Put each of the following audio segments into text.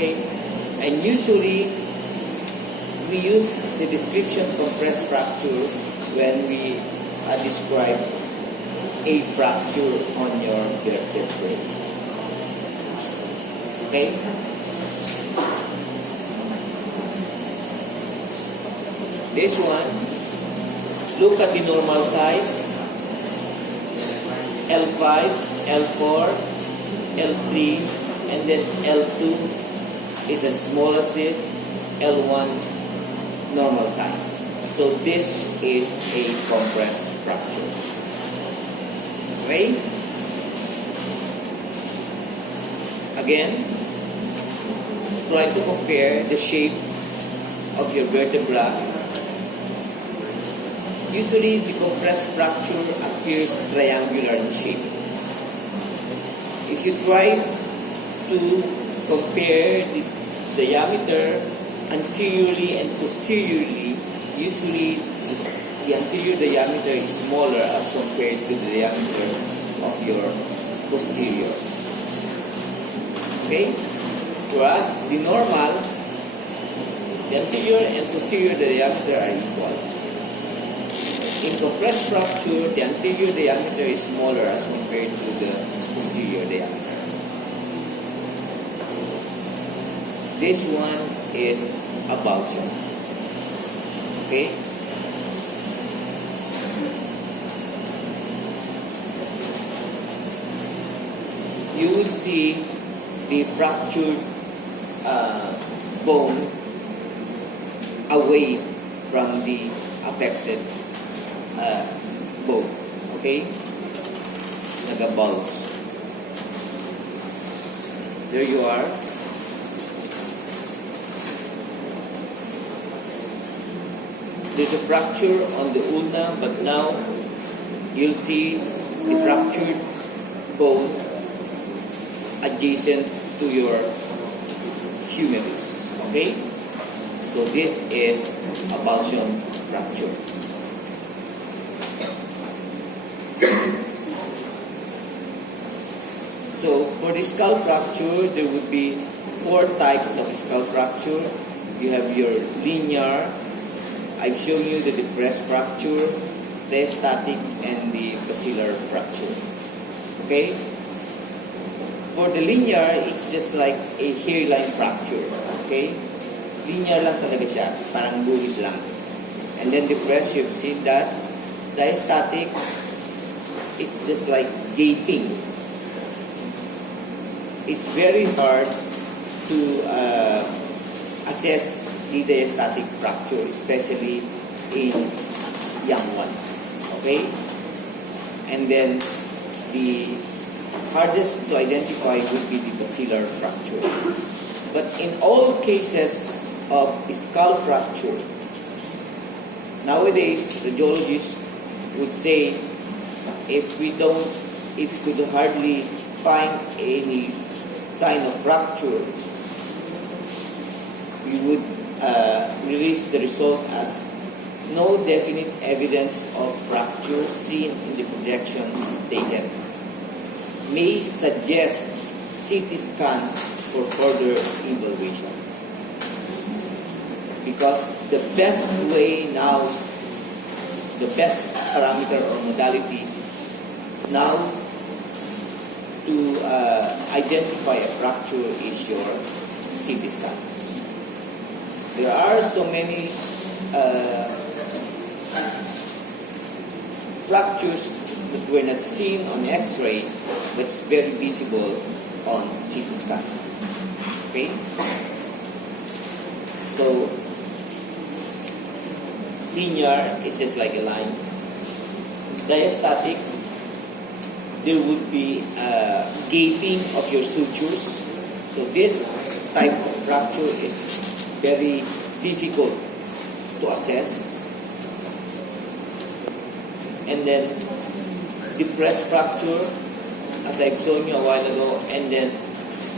Okay? And usually, we use the description compressed fracture when we describe a fracture on your vertebrae. Okay? This one, look at the normal size. L5, L4, L3, and then L2 is as small as this. L1, normal size. So this is a compressed fracture. Okay? Again, try to compare the shape of your vertebra. Usually, the compressed fracture appears triangular in shape. If you try to compare the diameter anteriorly and posteriorly, usually the anterior diameter is smaller as compared to the diameter of your posterior. Okay? Whereas the normal, the anterior and posterior diameter are equal. In compressed fracture, the anterior diameter is smaller as compared to the posterior diameter. This one is a avulsion. Okay? You will see the fractured bone away from the affected bone. Okay? Nag-avulse. There you are. There's a fracture on the ulna, but now you'll see the fractured bone adjacent to your humerus. Okay? So this is a avulsion fracture. So for the skull fracture, there would be 4 types of skull fracture. You have your linear. I've shown you the depressed fracture, the static, and the basilar fracture. Okay? For the linear, it's just like a hairline fracture. Okay? Linear lang talaga siya. Parang guhit lang. And then depressed, you've seen that. Diastatic, it's just like gaping. It's very hard to assess the diastatic fracture, especially in young ones. Okay? And then the hardest to identify would be the basilar fracture. But in all cases of skull fracture, nowadays radiologists would say if we could hardly find any sign of fracture, we would release the result as no definite evidence of fracture seen in the projections taken. May suggest CT scan for further evaluation. Because the best way now, the best parameter or modality now to identify a fracture is your CT scan. There are so many fractures that were not seen on X-ray, but it's very visible on CT scan. Okay? So, linear is just like a line. Diastatic, there would be gaping of your sutures. So this type of fracture is very difficult to assess. And then depressed fracture, as I've shown you a while ago, and then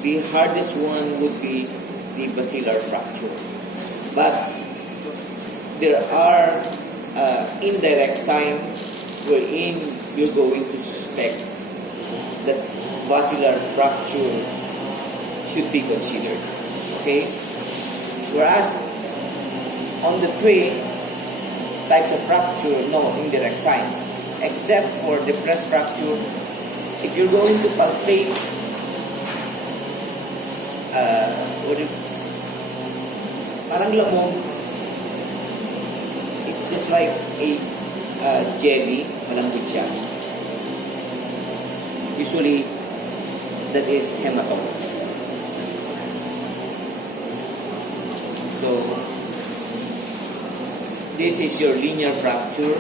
the hardest one would be the basilar fracture. But there are indirect signs wherein you're going to suspect that basilar fracture should be considered. Okay? Whereas on the three types of fracture, no indirect signs. Except for depressed fracture, if you're going to palpate parang lamong, it's just like a jelly, malambot siya. Usually, that is hematoma. So, this is your linear fracture.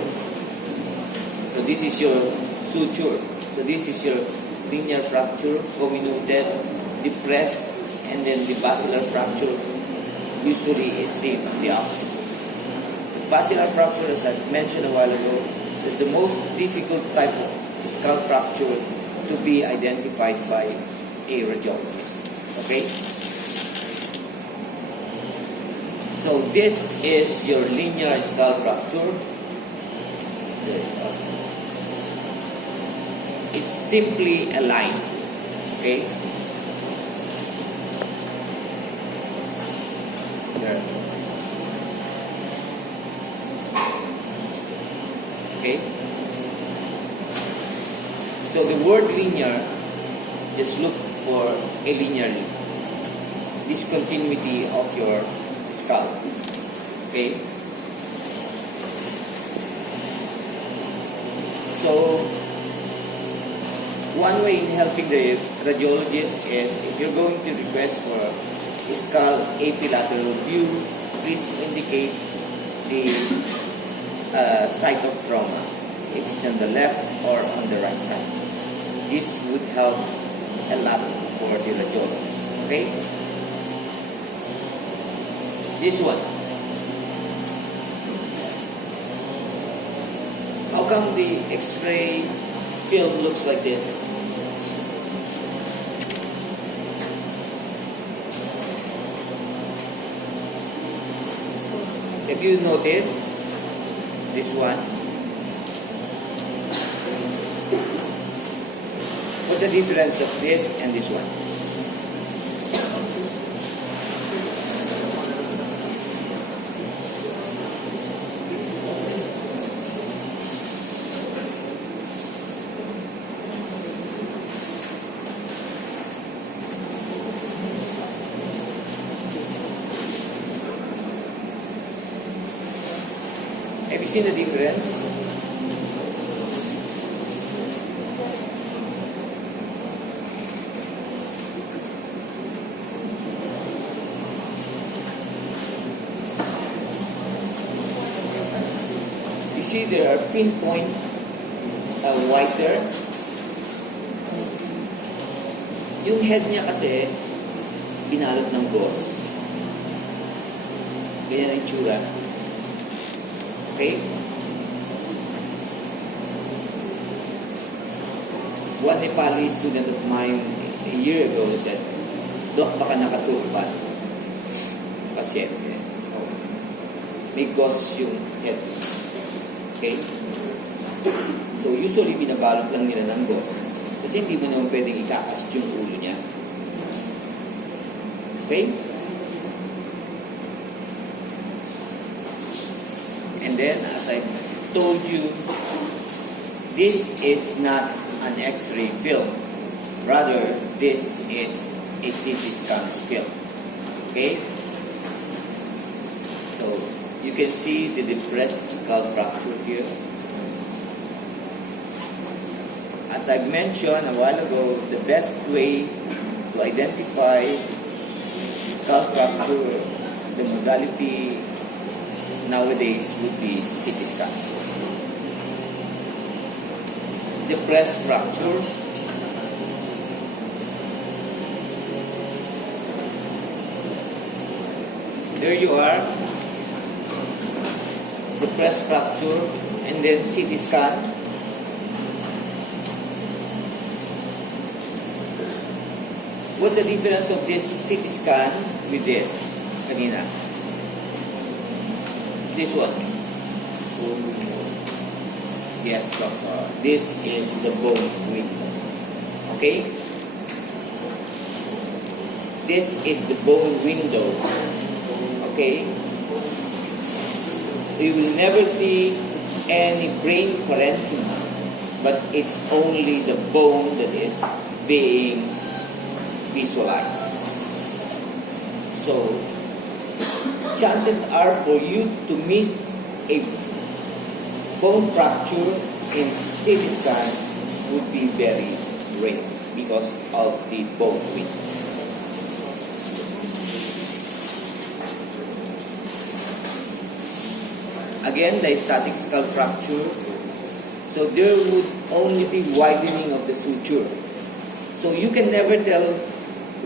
So, this is your suture. So, this is your linear fracture, comminuted, depressed, and then the basilar fracture usually is seen on the opposite. The basilar fracture, as I mentioned a while ago, is the most difficult type of skull fracture to be identified by a radiologist. Okay? So this is your linear skull fracture. It's simply a line. Okay? There. Okay? So the word linear, just look for a linear discontinuity of your skull. Okay? So, one way in helping the radiologist is, if you're going to request for a skull apilateral view, please indicate the site of trauma, if it's on the left or on the right side. This would help a lot for the radiologist. Okay? This one. How come the X-ray film looks like this? If you notice this one, what's the difference of this and this one? Have you seen the difference? You see there are pinpoint whiter. Yung head niya kasi binalot ng gauze. Ganyan ang itsura. Okay? One Nepali student of mine a year ago said, "Dok, baka nakaturban." Pasyente. Oh. May gauze yung head. Okay? So, usually, binabalot lang nila ng gauze. Kasi hindi mo naman pwedeng ikakast yung ulo niya. Okay? And then, as I told you, this is not an X-ray film. Rather, this is a CT scan film. Okay? So, you can see the depressed skull fracture here. As I mentioned a while ago, the best way to identify skull fracture, the modality nowadays would be CT scan. Depressed fracture. There you are. Depressed fracture, and then CT scan. What's the difference of this CT scan with this? Kanina. This one. Yes, doctor. This is the bone window. Okay? this is the bone window. Okay? You will never see any brain parenchyma, but it's only the bone that is being visualized. So, chances are for you to miss a bone fracture in CT scan would be very rare because of the bone width. Again, the static skull fracture. So there would only be widening of the suture. So you can never tell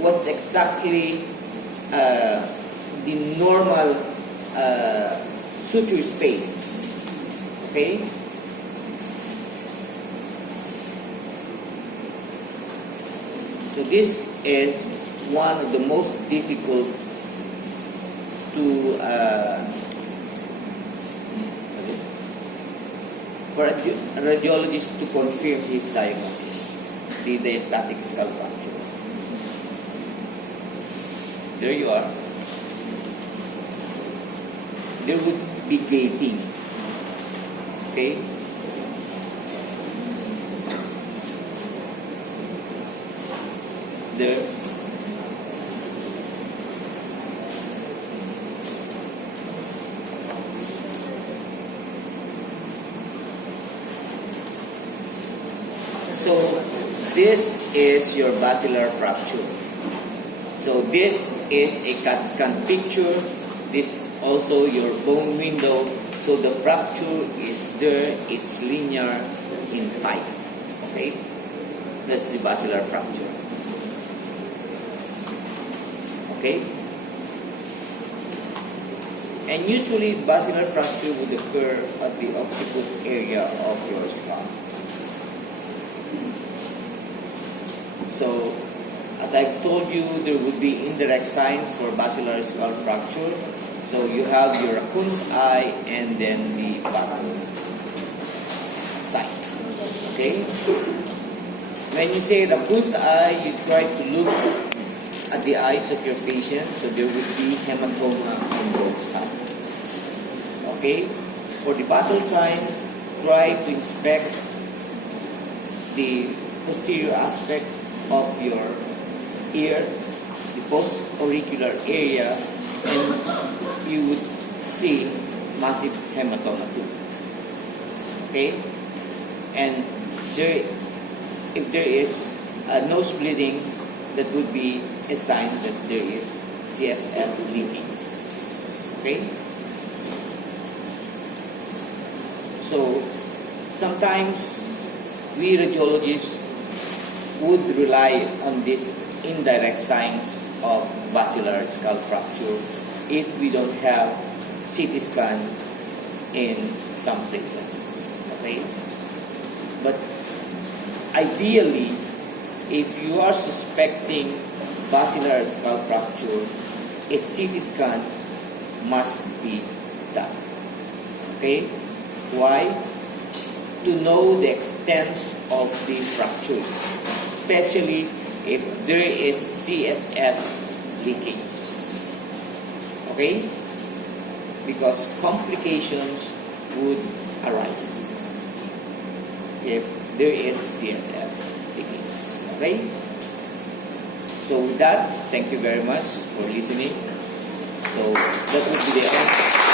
what's exactly the normal suture space. Okay? So this is one of the most difficult to for a radiologist to confirm his diagnosis, the diastatic skull fracture. There you are. There would be gaping. Okay? There. So this is your basilar fracture. So this is a CAT scan picture. This is also your bone window. So the fracture is there. It's linear in type. Okay, that's the basilar fracture. Okay, and usually basilar fracture would occur at the occiput area of your skull. So, as I've told you, there would be indirect signs for basilar skull fracture. So you have your raccoon's eye and then the battle's sight. Okay? When you say raccoon's eye, you try to look at the eyes of your patient. So there would be hematoma on both sides. Okay? For the battle sign, try to inspect the posterior aspect of your ear, the post-auricular area, and you would see massive hematoma too. Okay? And if there is nose bleeding, that would be a sign that there is CSF leakage. Okay? So, sometimes we radiologists would rely on these indirect signs of basilar skull fracture if we don't have CT scan in some places. Okay? But ideally, if you are suspecting basilar skull fracture, a CT scan must be done. Okay? Why? To know the extent of the fractures, especially if there is CSF leakage. Okay? Because complications would arise if there is CSF leakage. Okay? So with that, thank you very much for listening. So that would be the